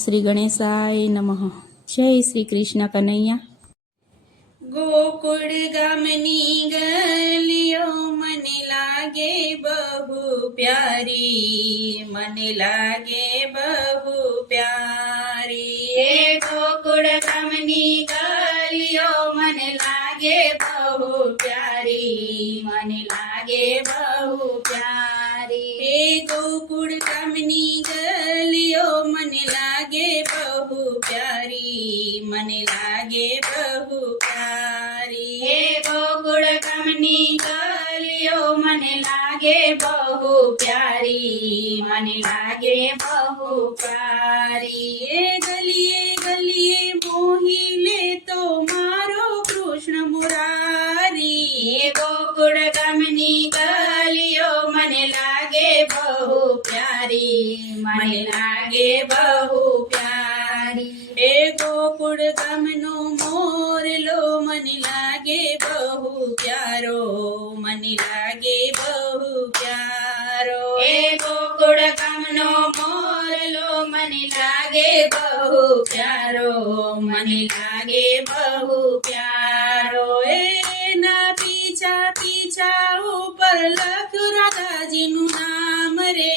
શ્રી ગણેશાય નમઃ. જય શ્રી કૃષ્ણ કનૈયા. ગોકુળ ગામની ગલીઓ મને લાગે બહુ પ્યારી, મને લાગે બહુ પ્યારી. એ ગોકુળ ગામની ગલીઓ મને લાગે બહુ પ્યારી, મને લાગે બહુ પ્યારી. એ ગોકુળ ગામની ગલીઓ મને લાગે બહુ પ્યારી, મને લાગે બહુ પ્યારી. હે ગોકુળ ગામની ગલીઓ મને લાગે બહુ પ્યારી, મને લાગે બહુ પ્યારી. એ ગલીએ ગલીએ મોહી લેતો મારો કૃષ્ણ મુરારી. હે ગોકુળ ગામની ગલીઓ મને લાગે બહુ પ્યારી, મને લાગે બહુ પ્યારી. એ ગોકુળ ગામનો મોરલો મને લાગે બહુ પ્યારો, મને લાગે બહુ પ્યારો. એ ગોકુળ ગામનો મોરલો મને લાગે બહુ પ્યારો, મને લાગે બહુ પ્યારો. એના પીછા પીછા ઉપર લખ્યું રાધાજીનું નામ રે.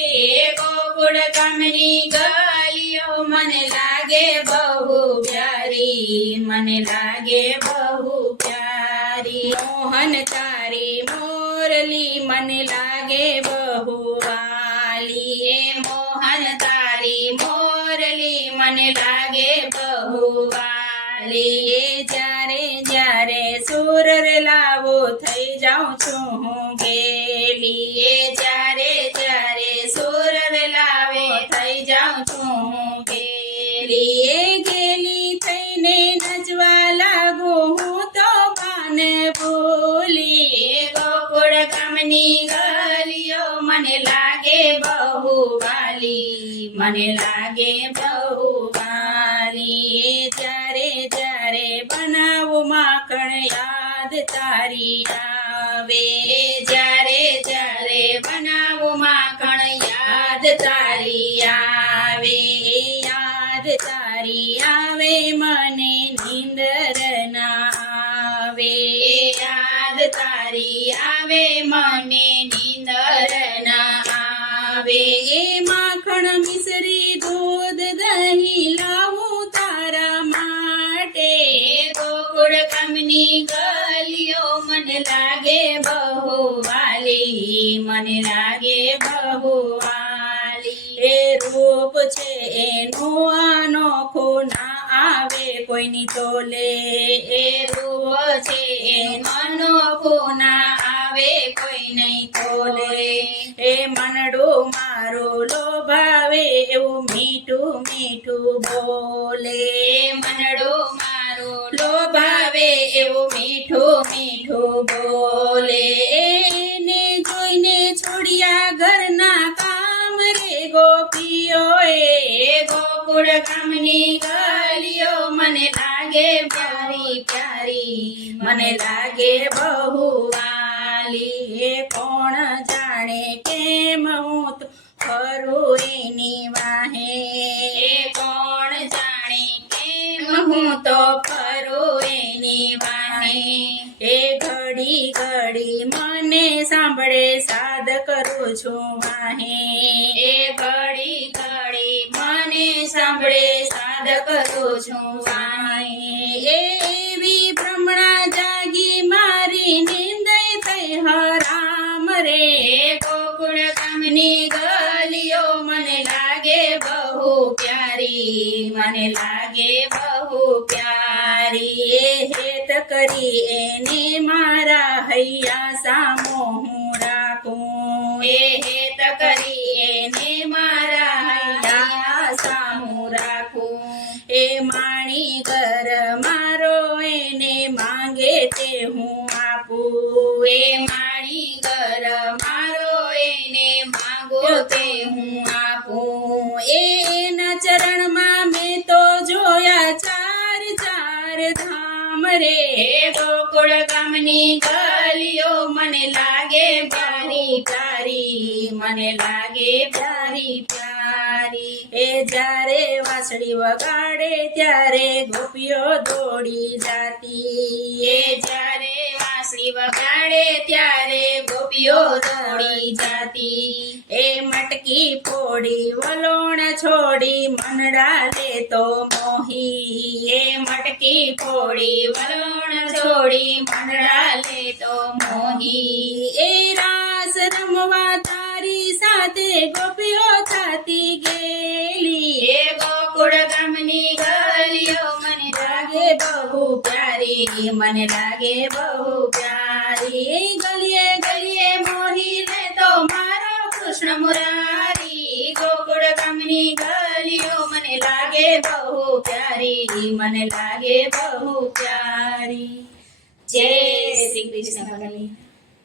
ગોકુળ ગામની ગલીઓ મને લાગે બહુ પ્યારી, મને લાગે બહુ પ્યારી. મોહન તારી મોરલી મને લાગે બહુ વાલી. એ મોહન તારી મોરલી મને લાગે બહુ વાલી. એ જ્યારે જ્યારે સુર લાવો થઈ જાઉં છું હું ગેલી. એ જ્યારે જ્યારે સુર લાવે થઈ જાઉં છું હું ગેલી. એ ગેલી થઈને નચવા લાગુ હું તો બાન ભૂલી. ગોકુળ ગામની ગલીઓ મને લાગે બહુ વાલી, મને લાગે બહુ વાલી. જ્યારે જ્યારે બનાવું માખણ યાદ તારી આવે. જ્યારે જ્યારે બનાવું માખણ યાદ તારી આવે. યાદ તારી આવે મને નીંદર ના આવે. યાદ તારી આવે મને નીંદર ના આવે. એ માખણ મિશ્રી દૂધ દહીં લાવું તારા માટે. ગોકુળ ગામની ગલીઓ મને લાગે બહુ વાલી, મને લાગે બહુ વાલી. એ રૂપ છે એનું અનોખું ના આવે કોઈની તોલે. એ રૂપ છે એનું અનોખું ના આવે કોઈ નહીં તોલે. એ મનડું મારું લોભાવે એવું મીઠું મીઠું બોલે. મનડું મારું લોભાવે એવું મીઠું મીઠું બોલે. એને જોઈને છોડ્યા ઘરના કામ રે ગોપીઓ. એ ગોકુળ ગામની ગલીઓ મને લાગે પ્યારી પ્યારી, મને લાગે બહુ વાલી. એ કોણ જાણે કેમ હું તો ફરું એની વાહે. એ કોણ જાણે કેમ હું તો ફરું એની વાહે. એ ઘડી ઘડી મને સાંભળે સાદ કરું છું વાહે. એ ઘડી ઘડી મને સાંભળે સાદ કરું છું વાહે. એવી ભ્રમણા જાગી મારી નિંદય થઈ હરામ રે. ગોકુળ ગામની ગલીઓ મને લાગે બહુ પ્યારી, મને લાગે બહુ પ્યારી. એ હેત કરી એને મારા હૈયા સામો હું રાખું. એ હેત કરી એને મારા હૈયા સામું રાખું. એ માણી ઘર મારો એને માંગે તે હું આપું. એ માણી ઘર મારો એને માંગો તે હું આપું. એના ચરણમાં મેં તો જોયા ચાર ચાર ધામ રે. ગોકુળ ગામની ગલીઓ મને લાગે પ્યારી પ્યારી, મને લાગે પ્યારી પ્યારી. એ જ્યારે વાંસળી વગાડે ત્યારે ગોપીઓ દોડી જાતી. એ જ્યારે વાંસળી વગાડે ત્યારે ગોપીઓ દોડી જાતી. એ મટકી ફોડી વલોણ છોડી મનડા લેતો મોહી. એ મટકી ફોડી વલોણ છોડી મંડળા લેતો મોહી. એ રાસ રમવા તારી સાથે ગોપીઓ થતી ગેલી. એ ગોકુળ ગામની ગલીઓ મને લાગે બહુ પ્યારી, મને લાગે બહુ પ્યારી. ગલીએ ગલીએ મોહી લેતો મારો કૃષ્ણ મુરારી. ગોકુળ ગામની ગલીઓ મને લાગે બહુ પ્યારી, મને લાગે બહુ પ્યારી. જય શ્રી કૃષ્ણ.